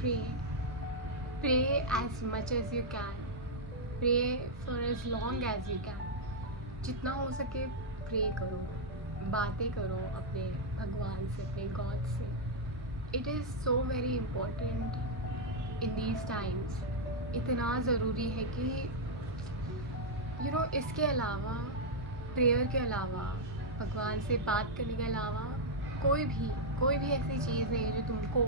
pray. Pray as much as you can. Pray for as long as you can. जितना हो सके pray करो, बातें करो अपने भगवान से, अपने गॉड से. It is so very important in these times. इतना ज़रूरी है कि इसके अलावा, प्रेयर के अलावा, भगवान से बात करने के अलावा कोई भी ऐसी चीज़ नहीं है जो तुमको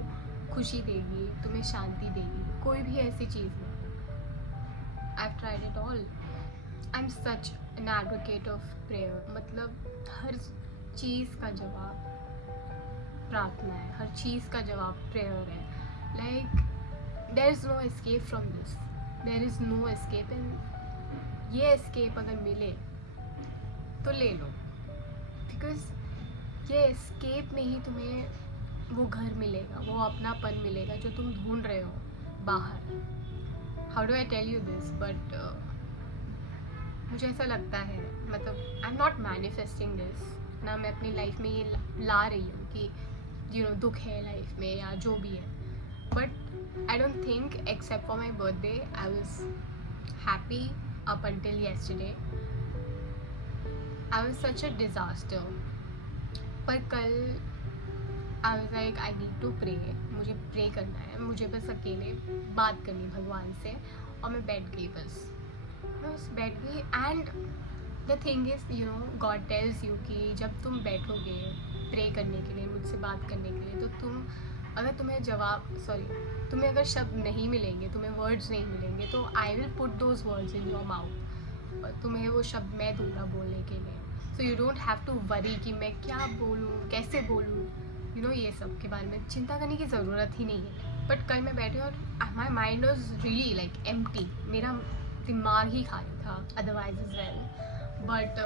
खुशी देगी, तुम्हें शांति देगी. कोई भी ऐसी चीज़ नहीं. I have tried it all. I am such an advocate of prayer. मतलब हर चीज़ का जवाब प्रार्थना है, हर चीज़ का जवाब प्रेयर है. Like there is no escape from this. There is no escape. And ये एस्केप अगर मिले तो ले लो, बिकॉज ये एस्केप में ही तुम्हें वो घर मिलेगा, वो अपनापन मिलेगा जो तुम ढूंढ रहे हो बाहर. How do I tell you this, but मुझे ऐसा लगता है, मतलब I am not manifesting this ना, मैं अपनी लाइफ में ये ला रही हूँ कि दुख है लाइफ में या जो भी है. But I don't think except for my birthday I was happy up until yesterday. I was such a disaster. पर कल I was like I need to pray. मुझे प्रे करना है, मुझे बस अकेले बात करनी भगवान से. और मैं बैठ गई, मैं बस बैठ गई. And the thing is God tells you कि जब तुम बैठोगे प्रे करने के लिए, मुझसे बात करने के लिए, तो तुम्हें अगर शब्द नहीं मिलेंगे, तुम्हें वर्ड्स नहीं मिलेंगे, तो I will put those words in your mouth. और तुम्हें वो शब्द मैं दूंगा बोलने के लिए. So you don't have to worry कि मैं क्या बोलूँ, कैसे बोलूँ. ये सब के बारे में चिंता करने की ज़रूरत ही नहीं है. बट कल मैं बैठी और my mind was really like empty. मेरा दिमाग ही खाली था, अदरवाइज इज़ वेल. बट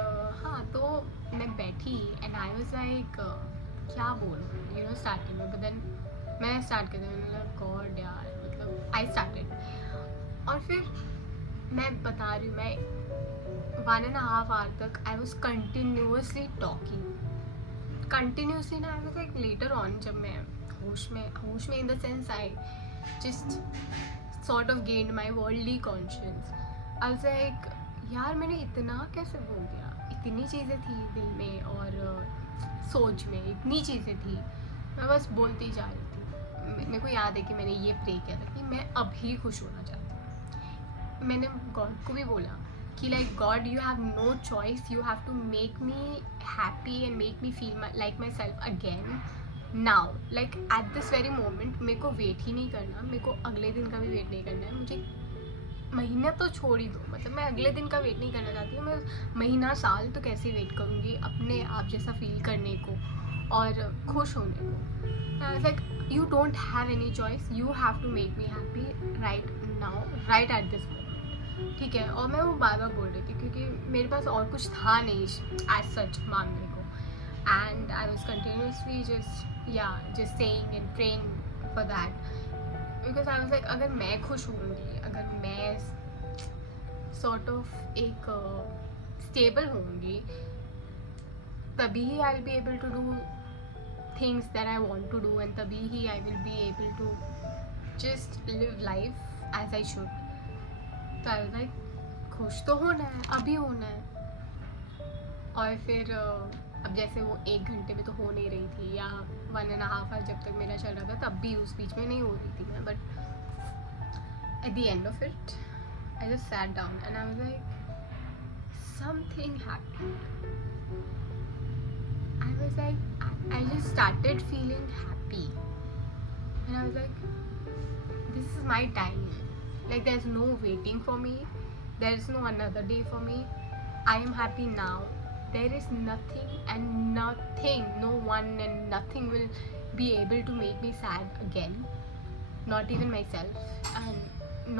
हाँ, तो मैं बैठी एंड आई वॉज लाइक क्या बोलूँ स्टार्टिंग में. बट देन मैं स्टार्ट कर दी, गॉड यार, मतलब आई स्टार्टेड. और फिर मैं बता रही हूँ, मैं 1.5 आवर तक I was continuously talking. Continuously ना, I was like later on, जब मैं होश में in the sense I just sort of gained my worldly conscious. I was like यार, मैंने इतना कैसे बोल दिया. इतनी चीज़ें थी दिल में और सोच में, इतनी चीज़ें थी. मैं बस बोलती जा रही थी. मेरे को याद है कि मैंने ये प्रे किया था कि मैं अभी खुश होना चाहती हूँ. मैंने गॉड को भी बोला कि like God, you have no choice, you have to make me happy and make me feel like myself again now. Like at this very moment. मेरे को वेट ही नहीं करना, मेरे को अगले दिन का भी वेट नहीं करना है. मुझे महीना तो छोड़ ही दो, मतलब मैं अगले दिन का वेट नहीं करना चाहती हूँ. मैं महीना साल तो कैसे वेट करूँगी अपने आप जैसा फील करने को और खुश होने को. Like you don't have any choice, you have to make me happy right now, right at this moment. ठीक है. और मैं वो बार बार बोल रही थी क्योंकि मेरे पास और कुछ था नहीं एज सच मांगने को. And I was continuously just saying and praying for that. Because I was like, अगर मैं खुश होंगी, अगर मैं सॉर्ट ऑफ एक स्टेबल होंगी, तभी ही I will be able to do things that I want to do. And तभी ही I will be able to just live life as I should. तो आई वाज लाइक, खुश तो होना है, अभी होना है. और फिर अब जैसे वो 1 घंटे में तो हो नहीं रही थी, या 1.5 आवर जब तक मेरा चल रहा था, तब भी उस बीच में नहीं हो रही थी मैं. But at the end of it I just sat down and I was like, something happened. I was like, I just started feeling happy and I was like, this is my time. Like there's no waiting for me, there is no another day for me. I am happy now. There is nothing and nothing, no one and nothing will be able to make me sad again. Not even myself, and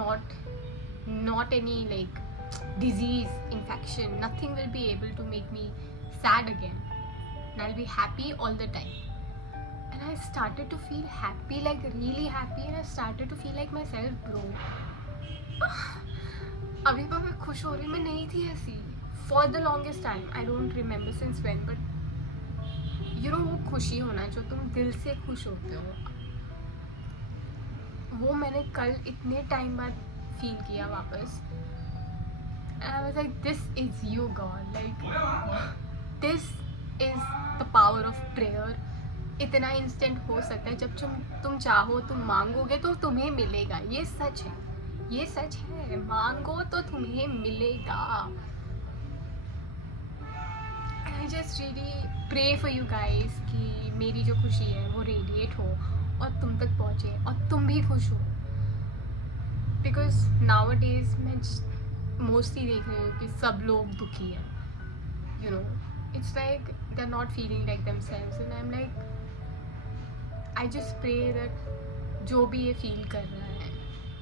not any like disease, infection, nothing will be able to make me sad again. And I'll be happy all the time. And I started to feel happy, like really happy, and I started to feel like myself, bro. अभी तो मैं खुश हो रही. मैं नहीं थी ऐसी for the longest time. I don't remember since when, but वो खुशी होना जो तुम दिल से खुश होते हो, वो मैंने कल इतने टाइम बाद फील किया वापस. I was like, this is you, God. Like, this is the power of prayer. इतना इंस्टेंट हो सकता है. जब तुम चाहो, तुम मांगोगे तो तुम्हें मिलेगा. ये सच है, ये सच है. मांगो तो तुम्हें मिलेगा. I just really pray for you guys कि मेरी जो खुशी है वो रेडिएट हो और तुम तक पहुँचे और तुम भी खुश हो. बिकॉज नाउ डेज मैं मोस्टली देख रही हूँ कि सब लोग दुखी हैं. You know, it's like they are not feeling like themselves and I am like, I just pray that जो भी ये फील कर रहा है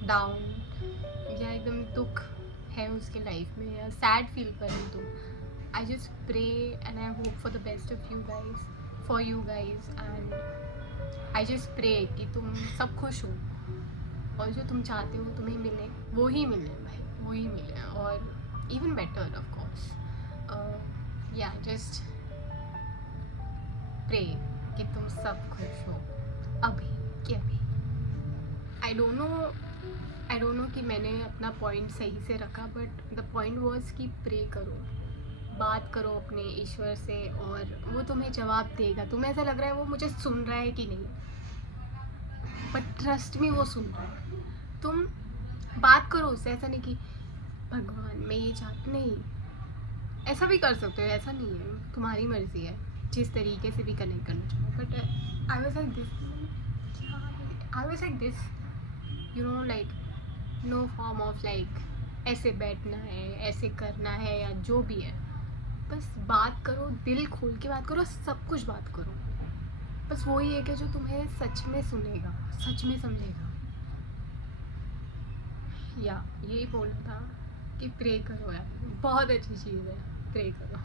डाउन या एकदम दुख है उसके लाइफ में या सैड फील कर रही तुम, I just pray and I hope for the best of you guys and I just pray कि तुम सब खुश हो और जो तुम चाहते हो तुम्हें मिले, वो ही मिले भाई, वो ही मिले. और इवन बेटर ऑफ कोर्स. या जस्ट प्रे कि तुम सब खुश हो अभी के अभी. आई डोंट नो कि मैंने अपना पॉइंट सही से रखा, बट द पॉइंट वाज कि प्रे करो, बात करो अपने ईश्वर से और वो तुम्हें जवाब देगा. तुम्हें ऐसा लग रहा है वो मुझे सुन रहा है कि नहीं, बट ट्रस्ट में वो सुन रहा है. तुम बात करो उससे. ऐसा नहीं कि भगवान मैं ये नहीं, ऐसा भी कर सकते हो, ऐसा नहीं है, तुम्हारी मर्जी है जिस तरीके से भी कनेक्ट करना चाहो. But I was like this, you know, like no form of like ऐसे बैठना है, ऐसे करना है या जो भी है. बस बात करो, दिल खोल के बात करो, सब कुछ बात करो. बस वही है कि जो तुम्हें सच में सुनेगा, सच में समझेगा. या यही बोलना था कि प्रे करो यार, बहुत अच्छी चीज़ है, प्रे करो.